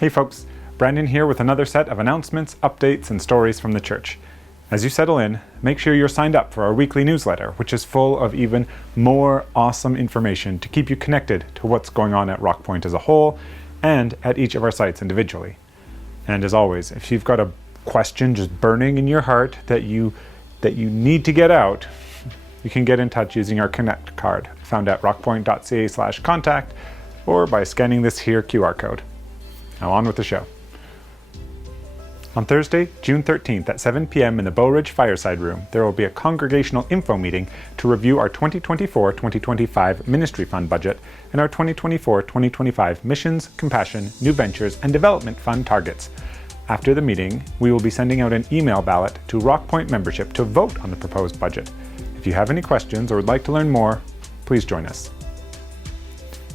Hey folks, Brandon here with another set of announcements, updates, and stories from the church. As you settle in, make sure you're signed up for our weekly newsletter, which is full of even more awesome information to keep you connected to what's going on at RockPointe as a whole and at each of our sites individually. And as always, if you've got a question just burning in your heart that you need to get out, you can get in touch using our Connect card found at rockpointe.ca/contact or by scanning this here QR code. Now on with the show. On Thursday, June 13th at 7 p.m. in the Bow Ridge Fireside Room, there will be a congregational info meeting to review our 2024-2025 Ministry Fund budget and our 2024-2025 Missions, Compassion, New Ventures, and Development Fund targets. After the meeting, we will be sending out an email ballot to RockPointe membership to vote on the proposed budget. If you have any questions or would like to learn more, please join us.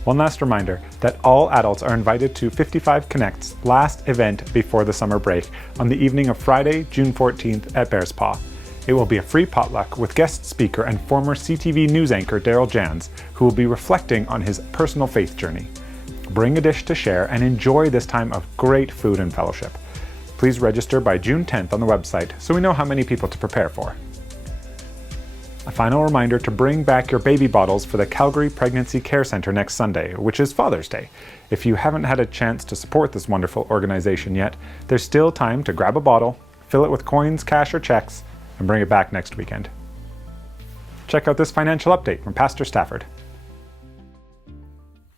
One last reminder that all adults are invited to 55 Connect's last event before the summer break on the evening of Friday, June 14th at Bears Paw. It will be a free potluck with guest speaker and former CTV news anchor Daryl Jans, who will be reflecting on his personal faith journey. Bring a dish to share and enjoy this time of great food and fellowship. Please register by June 10th on the website so we know how many people to prepare for. A final reminder to bring back your baby bottles for the Calgary Pregnancy Care Centre next Sunday, which is Father's Day. If you haven't had a chance to support this wonderful organization yet, there's still time to grab a bottle, fill it with coins, cash, or checks, and bring it back next weekend. Check out this financial update from Pastor Stafford.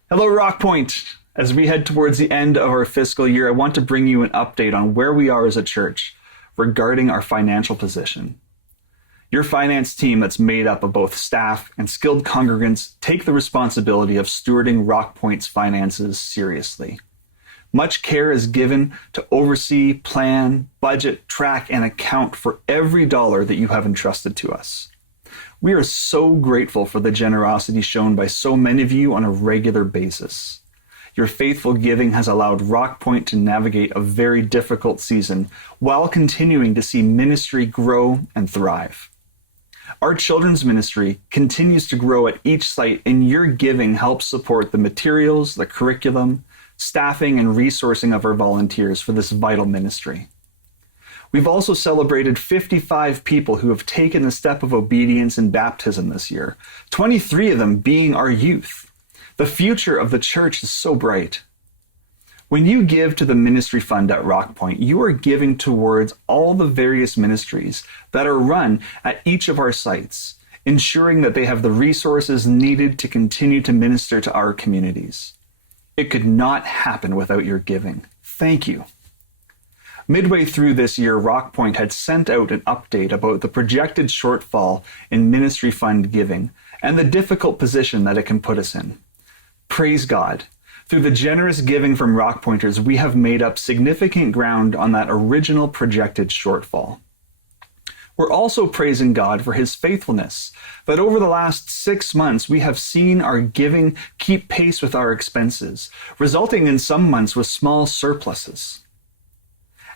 Hello, RockPointe. As we head towards the end of our fiscal year, I want to bring you an update on where we are as a church regarding our financial position. Your finance team that's made up of both staff and skilled congregants take the responsibility of stewarding RockPointe's finances seriously. Much care is given to oversee, plan, budget, track, and account for every dollar that you have entrusted to us. We are so grateful for the generosity shown by so many of you on a regular basis. Your faithful giving has allowed RockPointe to navigate a very difficult season while continuing to see ministry grow and thrive. Our children's ministry continues to grow at each site, and your giving helps support the materials, the curriculum, staffing, and resourcing of our volunteers for this vital ministry. We've also celebrated 55 people who have taken the step of obedience in baptism this year, 23 of them being our youth. The future of the church is so bright. When you give to the ministry fund at RockPointe, you are giving towards all the various ministries that are run at each of our sites, ensuring that they have the resources needed to continue to minister to our communities. It could not happen without your giving. Thank you. Midway through this year, RockPointe had sent out an update about the projected shortfall in ministry fund giving and the difficult position that it can put us in. Praise God. Through the generous giving from RockPointers, we have made up significant ground on that original projected shortfall. We're also praising God for his faithfulness, that over the last 6 months, we have seen our giving keep pace with our expenses, resulting in some months with small surpluses.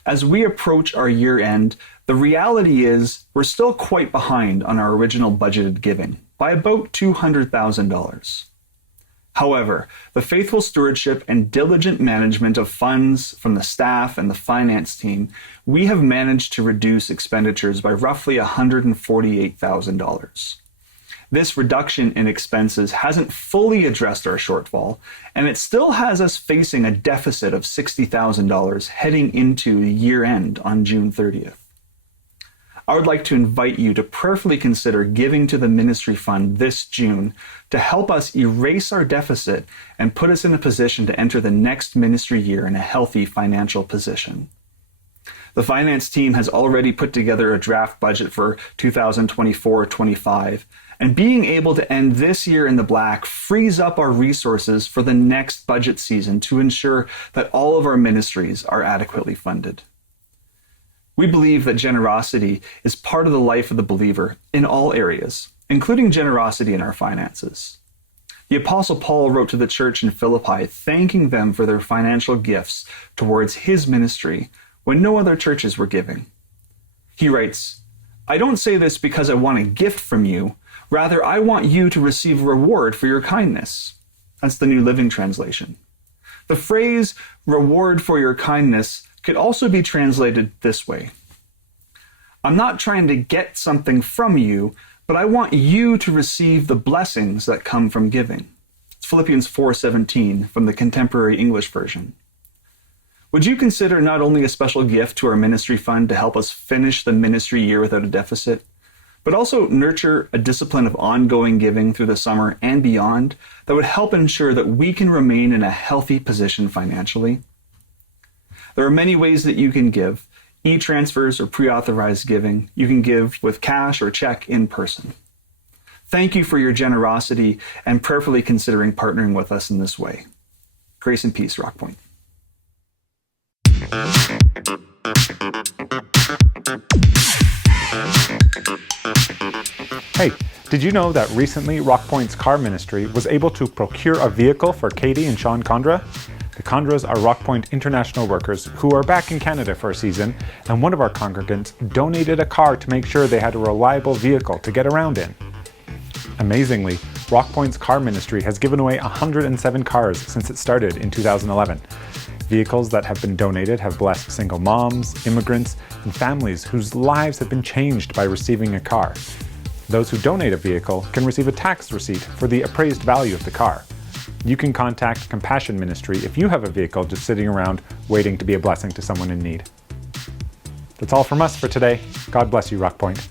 As we approach our year end, the reality is we're still quite behind on our original budgeted giving by about $200,000. However, the faithful stewardship and diligent management of funds from the staff and the finance team, we have managed to reduce expenditures by roughly $148,000. This reduction in expenses hasn't fully addressed our shortfall, and it still has us facing a deficit of $60,000 heading into year end on June 30th. I would like to invite you to prayerfully consider giving to the ministry fund this June to help us erase our deficit and put us in a position to enter the next ministry year in a healthy financial position. The finance team has already put together a draft budget for 2024-25, and being able to end this year in the black frees up our resources for the next budget season to ensure that all of our ministries are adequately funded. We believe that generosity is part of the life of the believer in all areas, including generosity in our finances. The Apostle Paul wrote to the church in Philippi, thanking them for their financial gifts towards his ministry when no other churches were giving. He writes, "I don't say this because I want a gift from you. Rather, I want you to receive a reward for your kindness." That's the New Living Translation. The phrase reward for your kindness could also be translated this way. I'm not trying to get something from you, but I want you to receive the blessings that come from giving. It's Philippians 4:17 from the Contemporary English Version. Would you consider not only a special gift to our ministry fund to help us finish the ministry year without a deficit, but also nurture a discipline of ongoing giving through the summer and beyond that would help ensure that we can remain in a healthy position financially? There are many ways that you can give. E-transfers or pre-authorized giving. You can give with cash or check in person. Thank you for your generosity and prayerfully considering partnering with us in this way. Grace and peace, RockPointe. Hey, did you know that recently RockPointe's car ministry was able to procure a vehicle for Katie and Sean Condra? The Condras are RockPointe international workers who are back in Canada for a season, and one of our congregants donated a car to make sure they had a reliable vehicle to get around in. Amazingly, RockPointe's car ministry has given away 107 cars since it started in 2011. Vehicles that have been donated have blessed single moms, immigrants, and families whose lives have been changed by receiving a car. Those who donate a vehicle can receive a tax receipt for the appraised value of the car. You can contact Compassion Ministry if you have a vehicle just sitting around waiting to be a blessing to someone in need. That's all from us for today. God bless you, RockPointe.